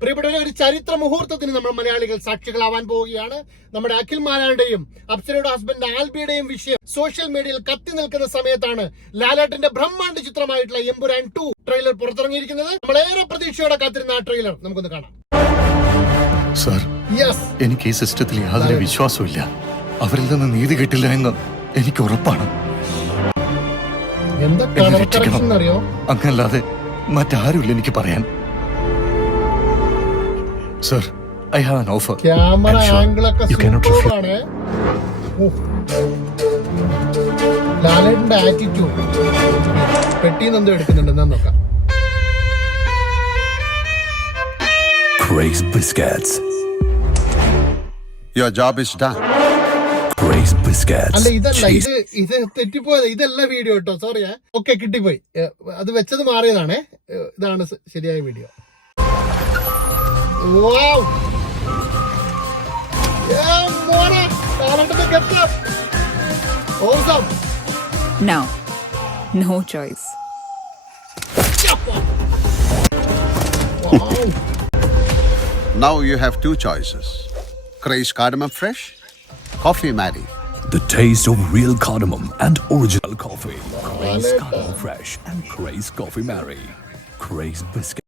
പ്രിയപ്പെട്ടവരെ ഒരു ചരിത്ര മുഹൂർത്തത്തിന് നമ്മൾ മലയാളികൾ സാക്ഷികളാവാൻ പോവുകയാണ്. നമ്മുടെ അഖിൽ മാലാരുടെയും അപ്സരയുടെ ഹസ്ബൻഡ് ആൽബിയുടെയും വിഷയം സോഷ്യൽ മീഡിയയിൽ കത്തി നിൽക്കുന്ന സമയത്താണ് ലാലേട്ടന്റെ ബ്രഹ്മാണ്ഡ ചിത്രമായിട്ടുള്ള എമ്പുരാൻ ടു ട്രെയിലർ പുറത്തിറങ്ങിയിരിക്കുന്നത്. നമ്മളേറെ പ്രതീക്ഷയോടെ കാത്തിരുന്ന ആ ട്രെയിലർ നമുക്കൊന്ന് കാണാം. സാർ യെസ് എനിക്ക് ഈ സിസ്റ്റത്തിൽ യാതൊരു വിശ്വാസവും അവരിൽ നിന്ന് നീതി കിട്ടില്ല എന്ന് എനിക്ക് ഉറപ്പാണ്. എന്താ അറിയോ? അങ്ങല്ലാതെ മറ്റാരുമില്ല എനിക്ക് പറയാൻ. Sir I have an offer camera I'm sure angle ഒക്കെ you cannot സൂപ്പറാണ് ലാലേട്ടന്റെ ആറ്റിറ്റ്യൂഡ് പെട്ടിന്ന് എന്തോ എടുക്കുന്നുണ്ട്. എന്നാ നോക്കാം. Craze Biscuits. Your job is done. Grace Biscuits. അല്ല ഇതല്ല ഇത് ഇത് തെറ്റിപ്പോയത്. ഇതല്ല വീഡിയോ കേട്ടോ. സോറി ഓക്കെ കിട്ടിപ്പോയി. അത് വെച്ചത് മാറിയതാണേ. ഇതാണ് ശരിയായ വീഡിയോ Wow! Yeah, മോനെ, ലാലേട്ടന്റെ getup. Awesome. No. No choice. Wow. Now you have two choices. Craze cardamom fresh, coffee Maddie. The taste of real cardamom and original coffee. Craze Valeta. Cardamom Fresh and Craze Coffee Mary. Craze Biscuits.